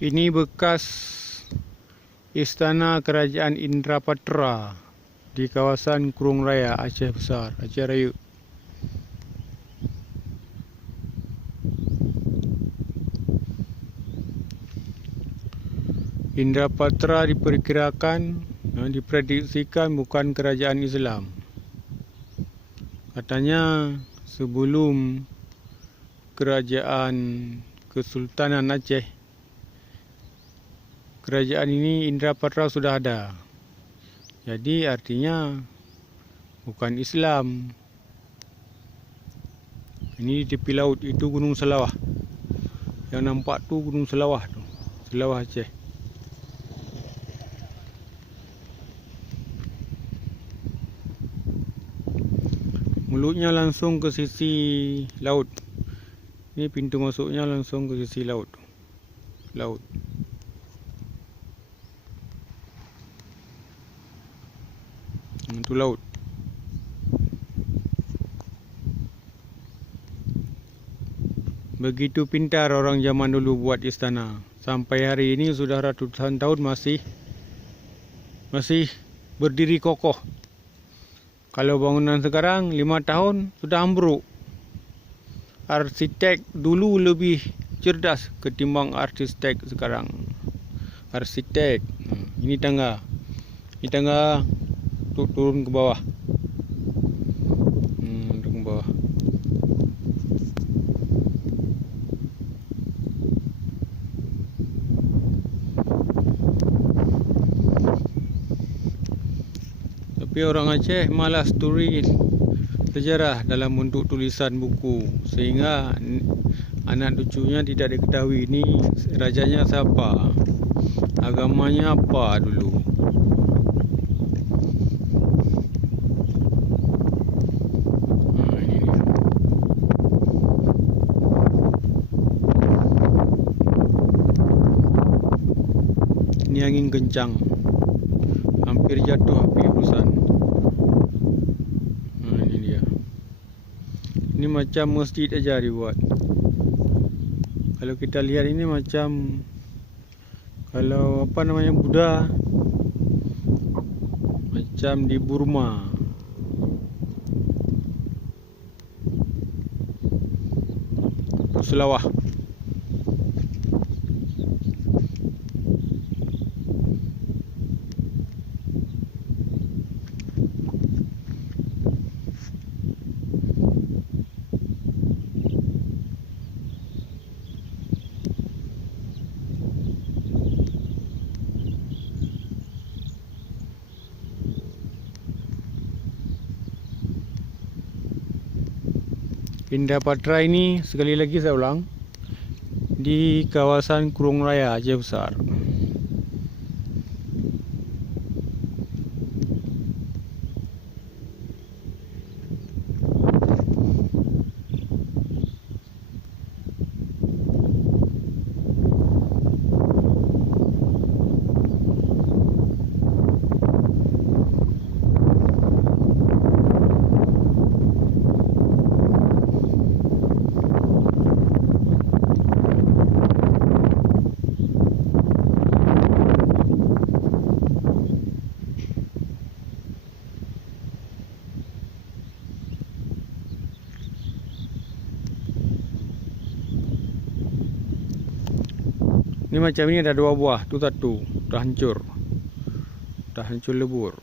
Ini bekas istana kerajaan Indrapatra di kawasan Kurung Raya, Aceh Besar, Aceh Raya. Indrapatra diprediksikan bukan kerajaan Islam. Katanya sebelum kerajaan Kesultanan Aceh, kerajaan ini Indrapatra sudah ada. Jadi artinya bukan Islam. Ini di tepi laut, itu Gunung Selawah. Yang nampak tu Gunung Selawah tu, Selawah Aceh. Mulutnya langsung ke sisi laut. Ini pintu masuknya langsung ke sisi laut. Itu laut. Begitu pintar orang zaman dulu buat istana. Sampai hari ini sudah ratusan tahun masih berdiri kokoh. Kalau bangunan sekarang 5 tahun sudah ambruk. Arsitek dulu lebih cerdas ketimbang arsitek sekarang. Arsitek, ini tangga. Ini tangga turun ke bawah. Turun ke bawah. Tapi orang Aceh malas tulis sejarah dalam bentuk tulisan buku, sehingga anak cucunya tidak diketahui ini rajanya siapa, agamanya apa dulu. Ini dia. Ini angin kencang, hampir jatuh api urusan. Ini dia. Ini macam masjid aja dibuat. Kalau kita lihat ini macam, kalau apa namanya, Buddha, macam di Burma. Selawah. Indrapatra ini, sekali lagi saya ulang, di kawasan Kurung Raya, Aceh Besar. Ini macam ini ada 2 buah, tu satu, dah hancur lebur.